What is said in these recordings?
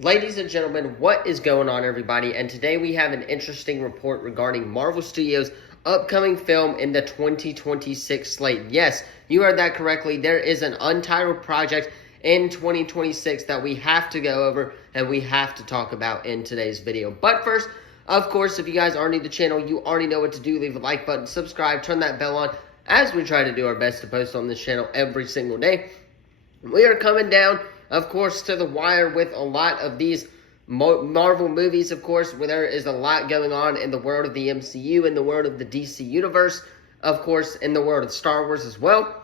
Ladies and gentlemen, what is going on, everybody? And today we have an interesting report regarding Marvel Studios' upcoming film in the 2026 slate. Yes, you heard that correctly. There is an untitled project in 2026 that we have to go over and we have to talk about in today's video. But first, of course, if you guys are new to the channel, you already know what to do. Leave a like button, subscribe, turn that bell on, as we try to do our best to post on this channel every single day. We are coming down, of course, to the wire with a lot of these Marvel movies, of course, where there is a lot going on in the world of the MCU, in the world of the DC Universe, of course, in the world of Star Wars as well.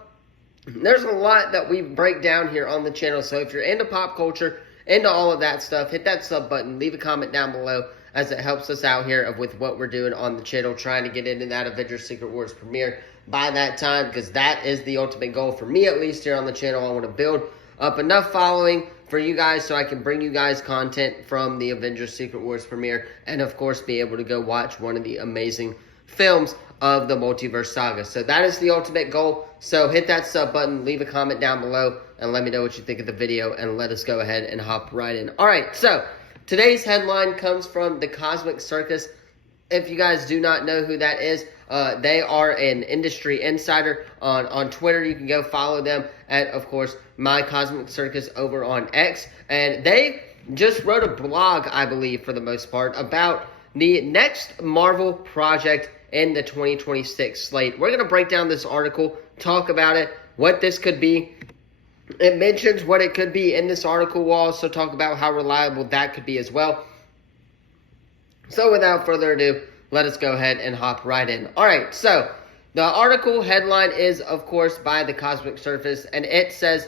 There's a lot that we break down here on the channel, so if you're into pop culture, into all of that stuff, hit that sub button, leave a comment down below, as it helps us out here with what we're doing on the channel, trying to get into that Avengers Secret Wars premiere by that time, because that is the ultimate goal for me, at least here on the channel. I want to build up enough following for you guys so I can bring you guys content from the Avengers Secret Wars premiere, and of course be able to go watch one of the amazing films of the multiverse saga. So that is the ultimate goal. So hit that sub button, leave a comment down below, and let me know what you think of the video, and let us go ahead and hop right in. Alright, so today's headline comes from the Cosmic Circus. If you guys do not know who that is, they are an industry insider on Twitter. You can go follow them at, of course, My Cosmic Circus over on X. And they just wrote a blog, I believe, for the most part, about the next Marvel project in the 2026 slate. We're going to break down this article, talk about it, what this could be. It mentions what it could be in this article. We'll also talk about how reliable that could be as well. So without further ado, let us go ahead and hop right in. Alright, so the article headline is, of course, by the Cosmic Circus, and it says,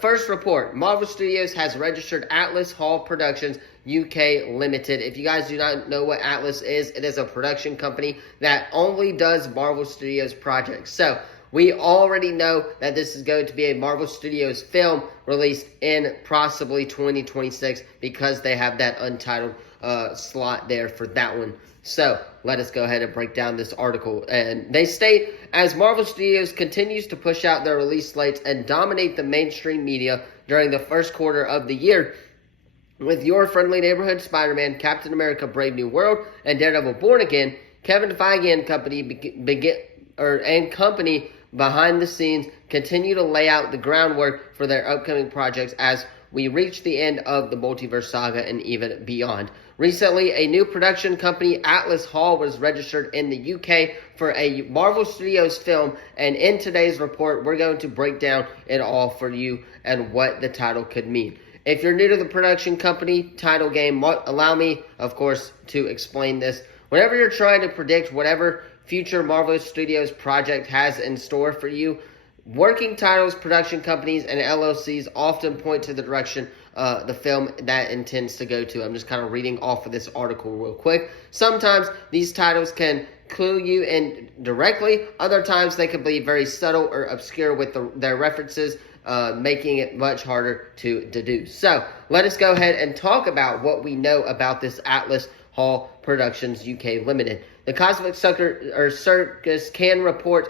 first report, Marvel Studios has registered Atlas Hall Productions UK Limited. If you guys do not know what Atlas is, it is a production company that only does Marvel Studios projects. So we already know that this is going to be a Marvel Studios film released in possibly 2026 because they have that untitled slot there for that one. So let us go ahead and break down this article. And they state, as Marvel Studios continues to push out their release slates and dominate the mainstream media during the first quarter of the year, with Your Friendly Neighborhood Spider-Man, Captain America Brave New World, and Daredevil Born Again, Kevin Feige and company behind the scenes continue to lay out the groundwork for their upcoming projects as we reach the end of the multiverse saga and even beyond. Recently, a new production company, Atlas Hall, was registered in the UK for a Marvel Studios film, and in today's report, we're going to break down it all for you and what the title could mean. If you're new to the production company title game, allow me, of course, to explain this. Whenever you're trying to predict whatever future Marvel Studios project has in store for you, working titles, production companies, and LLCs often point to the direction the film that intends to go to. I'm just kind of reading off of this article real quick. Sometimes these titles can clue you in directly. Other times they can be very subtle or obscure with their references, making it much harder to deduce. So let us go ahead and talk about what we know about this Atlas Hall Productions UK Limited. The Cosmic Circus can report,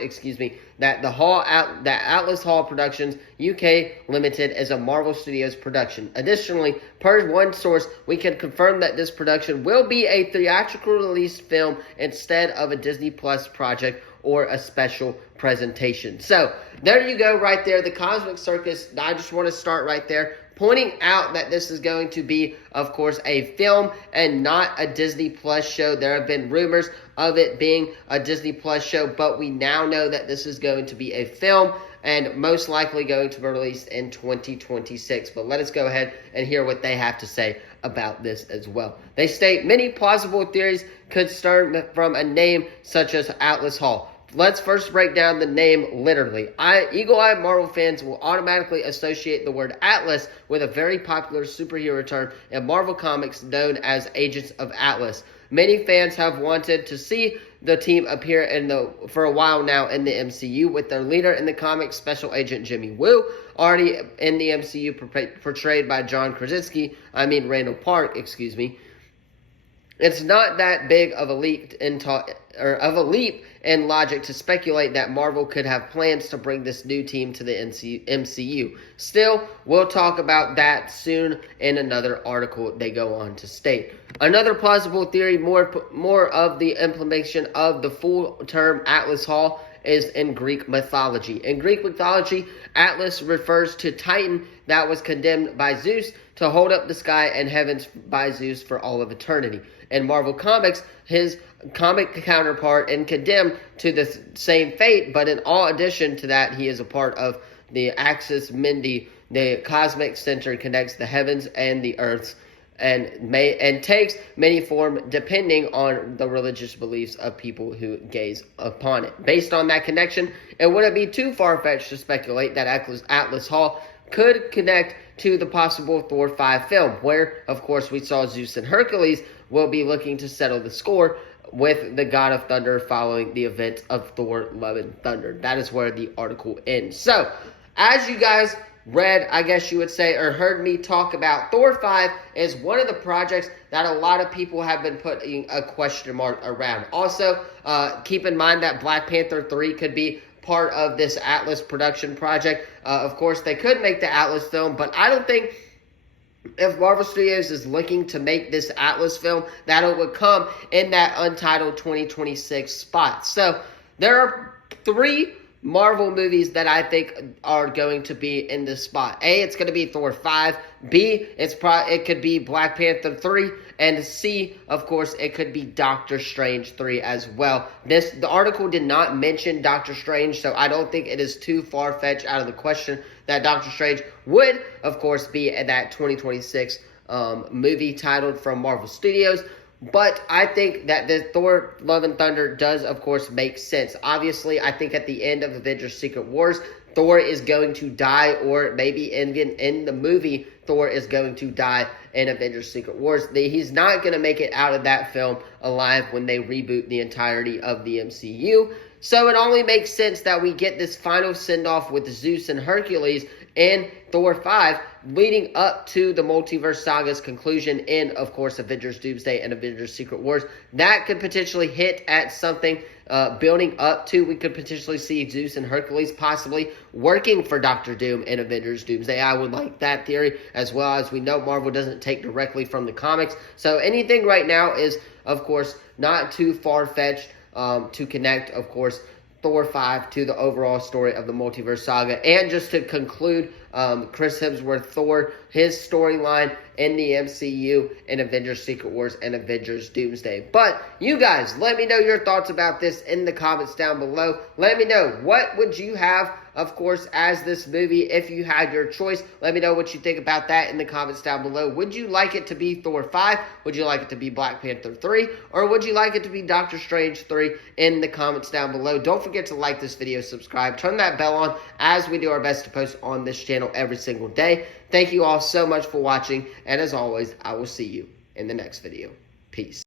that that Atlas Hall Productions UK Limited is a Marvel Studios production. Additionally, per one source, we can confirm that this production will be a theatrical release film instead of a Disney Plus project or a special presentation. So there you go right there, the Cosmic Circus. I just want to start right there, pointing out that this is going to be, of course, a film and not a Disney Plus show. There have been rumors of it being a Disney Plus show, but we now know that this is going to be a film and most likely going to be released in 2026. But let us go ahead and hear what they have to say about this as well. They state, many plausible theories could stem from a name such as Atlas Hall. Let's first break down the name literally. Eagle-eyed Marvel fans will automatically associate the word Atlas with a very popular superhero term in Marvel Comics known as Agents of Atlas. Many fans have wanted to see the team appear for a while now in the MCU, with their leader in the comics, Special Agent Jimmy Woo, already in the MCU portrayed by Randall Park, It's not that big of a leap in logic to speculate that Marvel could have plans to bring this new team to the MCU. Still, we'll talk about that soon in another article, they go on to state. Another plausible theory, more of the implementation of the full term Atlas Hall, is in Greek mythology. In Greek mythology, Atlas refers to Titan that was condemned by Zeus to hold up the sky and heavens by Zeus for all of eternity. In Marvel Comics, his comic counterpart and condemned to the same fate, but in all addition to that, he is a part of the Axis Mundi, the cosmic center connects the heavens and the earths, and takes many form depending on the religious beliefs of people who gaze upon it. Based on that connection, it wouldn't be too far-fetched to speculate that Atlas Hall could connect to the possible Thor 5 film, where, of course, we saw Zeus and Hercules will be looking to settle the score with the God of Thunder following the events of Thor, Love, and Thunder. That is where the article ends. So, as you guys read, I guess you would say, or heard me talk about, Thor 5 is one of the projects that a lot of people have been putting a question mark around. Also, keep in mind that Black Panther 3 could be part of this Atlas production project. Of course, they could make the Atlas film, but I don't think if Marvel Studios is looking to make this Atlas film, that it would come in that untitled 2026 spot. So, there are 3 Marvel movies that I think are going to be in this spot. A, it's going to be Thor 5. B, it could be Black Panther 3. And C, of course, it could be Doctor Strange 3 as well. The article did not mention Doctor Strange, so I don't think it is too far-fetched out of the question that Doctor Strange would, of course, be in that 2026 movie titled from Marvel Studios. But I think that the Thor Love and Thunder does, of course, make sense. Obviously, I think at the end of Avengers Secret Wars, Thor is going to die, or maybe even in the movie, Thor is going to die in Avengers Secret Wars. He's not going to make it out of that film alive when they reboot the entirety of the MCU. So it only makes sense that we get this final send-off with Zeus and Hercules in Thor 5, leading up to the multiverse saga's conclusion in, of course, Avengers Doomsday and Avengers Secret Wars. That could potentially hit at something building up to, we could potentially see Zeus and Hercules possibly working for Doctor Doom in Avengers Doomsday. I would like that theory, as well as we know Marvel doesn't take directly from the comics. So anything right now is, of course, not too far-fetched to connect, of course, Thor 5 to the overall story of the multiverse saga. And just to conclude, Chris Hemsworth, Thor, his storyline in the MCU in Avengers Secret Wars and Avengers Doomsday. But you guys, let me know your thoughts about this in the comments down below. Let me know, what would you have, of course, as this movie if you had your choice? Let me know what you think about that in the comments down below. Would you like it to be Thor 5? Would you like it to be Black Panther 3? Or would you like it to be Doctor Strange 3 in the comments down below? Don't forget to like this video, subscribe, turn that bell on as we do our best to post on this channel every single day. Thank you all so much for watching, and as always, I will see you in the next video. Peace.